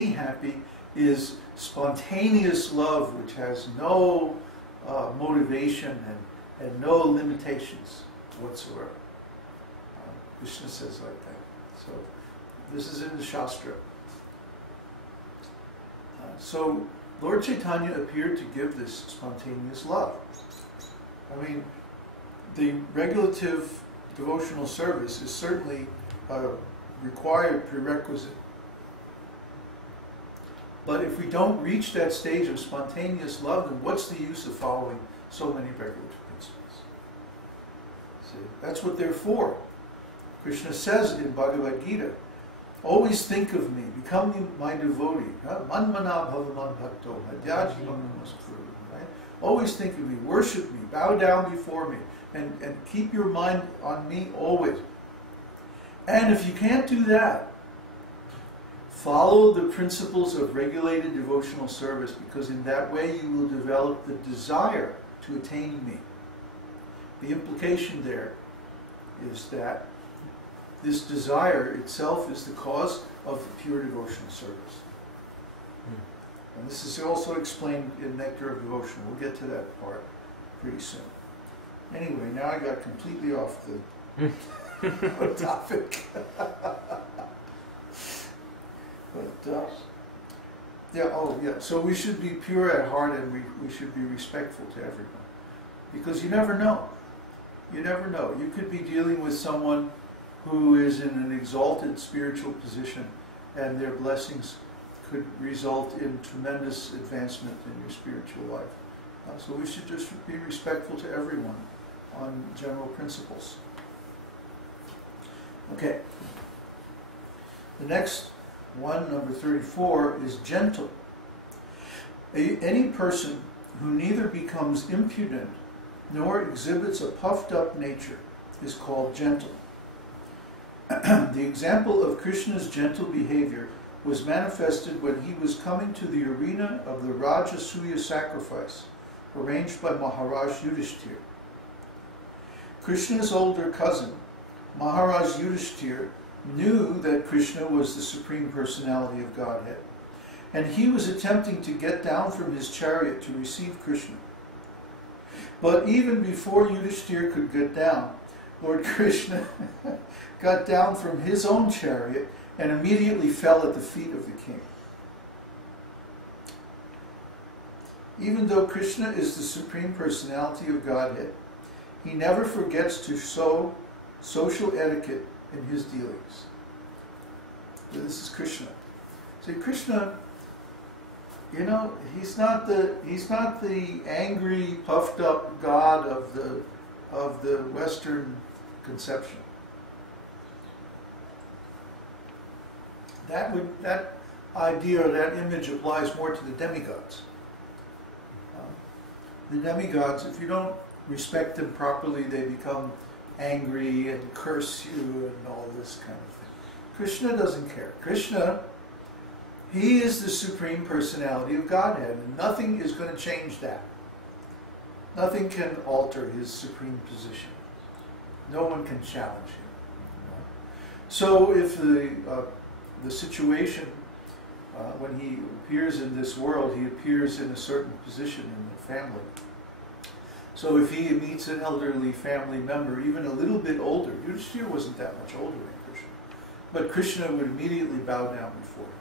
happy is spontaneous love which has no motivation and no limitations whatsoever. Krishna says like that. So this is in the Shastra. So Lord Chaitanya appeared to give this spontaneous love. I mean, the regulative devotional service is certainly a required prerequisite. But if we don't reach that stage of spontaneous love, then what's the use of following so many regulative principles? See, that's what they're for. Krishna says in Bhagavad Gita, always think of me, become my devotee. Manmana bhavaman bhakto, madhyaji namaskuru. Right? Always think of me, worship me, bow down before me, and keep your mind on me always. And if you can't do that, follow the principles of regulated devotional service, because in that way you will develop the desire to attain me. The implication there is that this desire itself is the cause of the pure devotional service. And this is also explained in Nectar of Devotion. We'll get to that part pretty soon. Anyway, now I got completely off the topic. But, yeah, oh yeah, so we should be pure at heart, and we should be respectful to everyone. Because you never know. You never know. You could be dealing with someone who is in an exalted spiritual position, and their blessings could result in tremendous advancement in your spiritual life. So we should just be respectful to everyone on general principles. Okay. The next one, number 34, is gentle. Any person who neither becomes impudent nor exhibits a puffed up nature is called gentle. The example of Krishna's gentle behavior was manifested when he was coming to the arena of the Rajasuya sacrifice, arranged by Maharaj Yudhishthira. Krishna's older cousin, Maharaj Yudhishthira, knew that Krishna was the Supreme Personality of Godhead, and he was attempting to get down from his chariot to receive Krishna. But even before Yudhishthira could get down, Lord Krishna got down from his own chariot and immediately fell at the feet of the king. Even though Krishna is the Supreme Personality of Godhead, he never forgets to show social etiquette in his dealings. This is Krishna. See, Krishna, you know, he's not the angry, puffed up God of the Western conception. That idea or that image applies more to the demigods. The demigods, if you don't respect them properly, they become angry and curse you and all this kind of thing. Krishna doesn't care. Krishna, he is the Supreme Personality of Godhead, and nothing is going to change that. Nothing can alter his supreme position. No one can challenge him. So if the situation, when he appears in this world, he appears in a certain position in the family. So if he meets an elderly family member, even a little bit older, Yudhishthira wasn't that much older than Krishna, but Krishna would immediately bow down before him.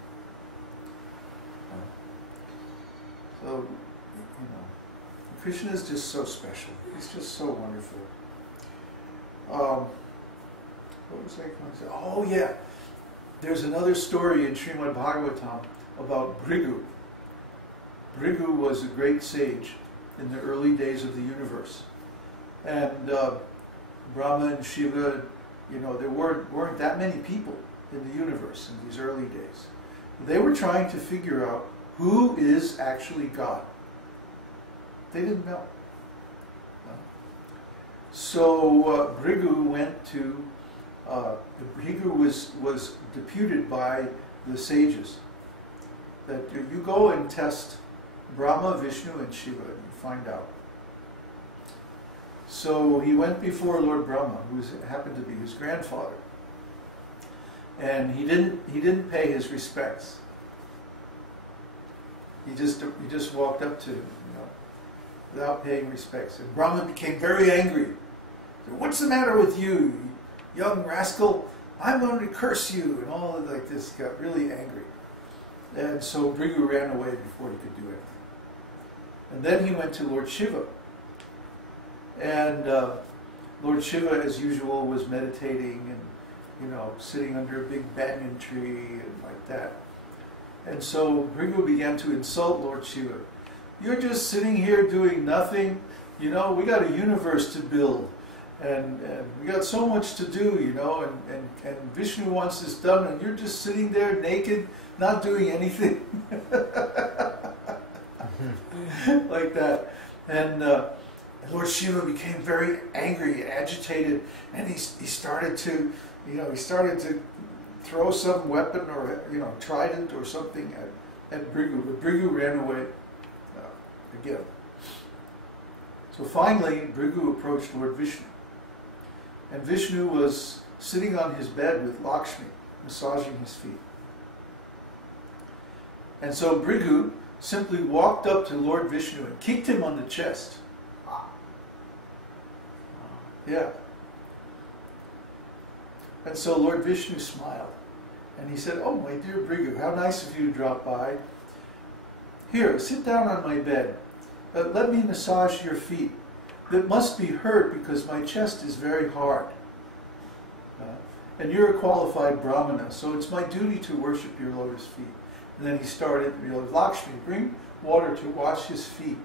So, you know, Krishna is just so special. He's just so wonderful. What was I going to say? Oh yeah, there's another story in Srimad Bhagavatam about Bhrigu. Bhrigu was a great sage in the early days of the universe. And Brahma and Shiva, you know, there weren't that many people in the universe in these early days. They were trying to figure out who is actually God. They didn't know. So Bhrigu went to, Bhrigu was deputed by the sages that you go and test Brahma, Vishnu, and Shiva and find out. So he went before Lord Brahma, who happened to be his grandfather, and he didn't pay his respects. He just walked up to him, you know, without paying respects. And Brahma became very angry. He said, "What's the matter with you, young rascal? I'm going to curse you," and all like this. He got really angry. And so Bhrigu ran away before he could do anything. And then he went to Lord Shiva. And Lord Shiva, as usual, was meditating and, you know, sitting under a big banyan tree and like that. And so Bhrigu began to insult Lord Shiva. "You're just sitting here doing nothing. You know, we got a universe to build. And we got so much to do, you know, and Vishnu wants this done, and you're just sitting there naked, not doing anything." Like that. And Lord Shiva became very angry, agitated, and he started to, you know, throw some weapon or, you know, trident or something at Bhrigu. But Bhrigu ran away again. So finally, Bhrigu approached Lord Vishnu. And Vishnu was sitting on his bed with Lakshmi, massaging his feet. And so Bhrigu simply walked up to Lord Vishnu and kicked him on the chest. Yeah. And so Lord Vishnu smiled. And he said, "Oh, my dear Bhrigu, how nice of you to drop by. Here, sit down on my bed. Let me massage your feet. That must be hurt because my chest is very hard. And you're a qualified Brahmana, so it's my duty to worship your lotus feet." And then he started, you know, "Lakshmi, bring water to wash his feet,"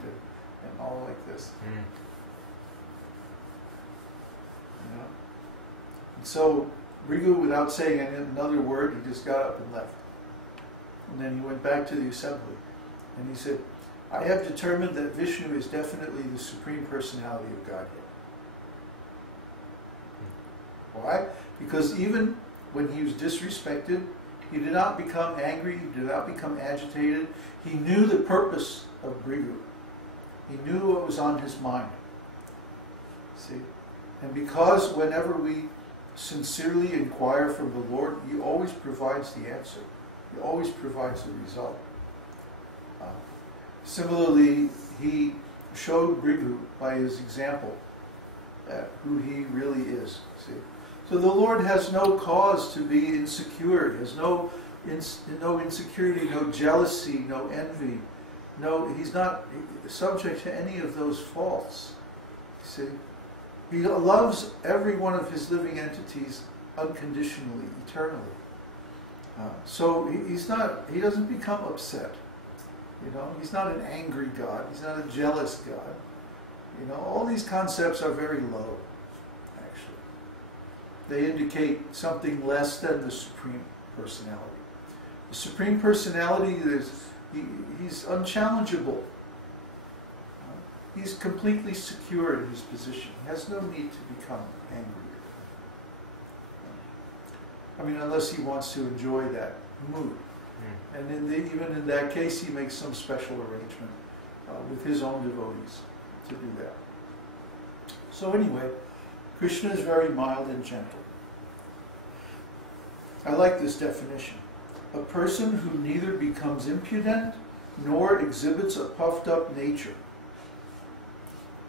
and all like this. You know? And so Bhrigu, without saying another word, he just got up and left. And then he went back to the assembly. And he said, "I have determined that Vishnu is definitely the Supreme Personality of Godhead." Why? Because even when he was disrespected, he did not become angry, he did not become agitated. He knew the purpose of Bhrigu. He knew what was on his mind. See? And because whenever we sincerely inquire from the Lord, He always provides the answer. He always provides the result. Similarly, He showed Bhrigu by His example who He really is. See? So the Lord has no cause to be insecure. He has no insecurity, no jealousy, no envy. No, He's not subject to any of those faults. See? He loves every one of His living entities unconditionally, eternally. So He doesn't become upset. You know, He's not an angry God. He's not a jealous God. You know, all these concepts are very low, actually. They indicate something less than the Supreme Personality. The Supreme Personality He's unchallengeable. He's completely secure in His position. He has no need to become angry. I mean, unless He wants to enjoy that mood. And even in that case, He makes some special arrangement with His own devotees to do that. So anyway, Kṛṣṇa is very mild and gentle. I like this definition. A person who neither becomes impudent nor exhibits a puffed up nature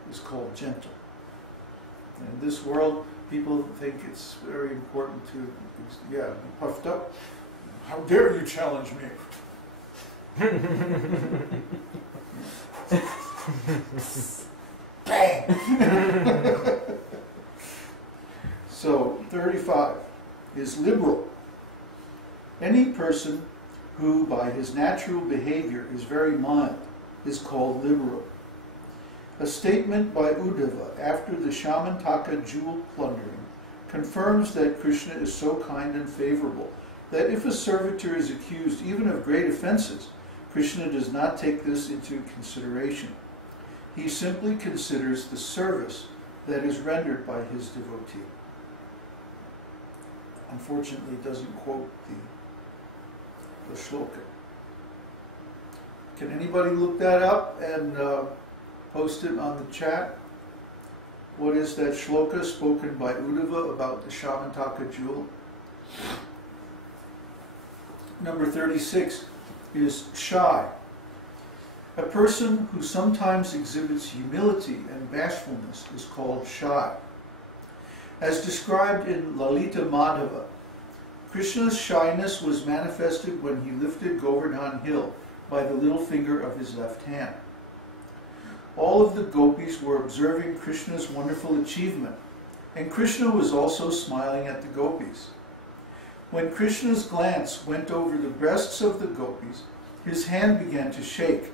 is called gentle. In this world, people think it's very important to, be puffed up. How dare you challenge me? Bang! So, 35 is liberal. Any person who, by his natural behavior, is very mild is called liberal. A statement by Uddhava after the Shamantaka jewel plundering confirms that Kṛṣṇa is so kind and favorable that if a servitor is accused even of great offenses, Kṛṣṇa does not take this into consideration. He simply considers the service that is rendered by his devotee. Unfortunately, it doesn't quote the shloka. Can anybody look that up and post it on the chat? What is that shloka spoken by Uddhava about the Shamantaka jewel? Number 36 is shy. A person who sometimes exhibits humility and bashfulness is called shy. As described in Lalita Madhava, Krishna's shyness was manifested when he lifted Govardhan hill by the little finger of his left hand. All of the gopis were observing Krishna's wonderful achievement, and Krishna was also smiling at the gopis. When Krishna's glance went over the breasts of the gopis, his hand began to shake.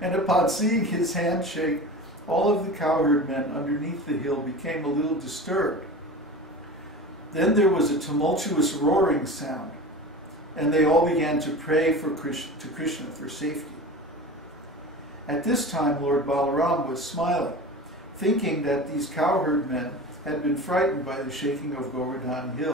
And upon seeing his hand shake, all of the cowherd men underneath the hill became a little disturbed. Then there was a tumultuous roaring sound, and they all began to pray to Krishna for safety. At this time, Lord Balaram was smiling, thinking that these cowherd men had been frightened by the shaking of Govardhan hill.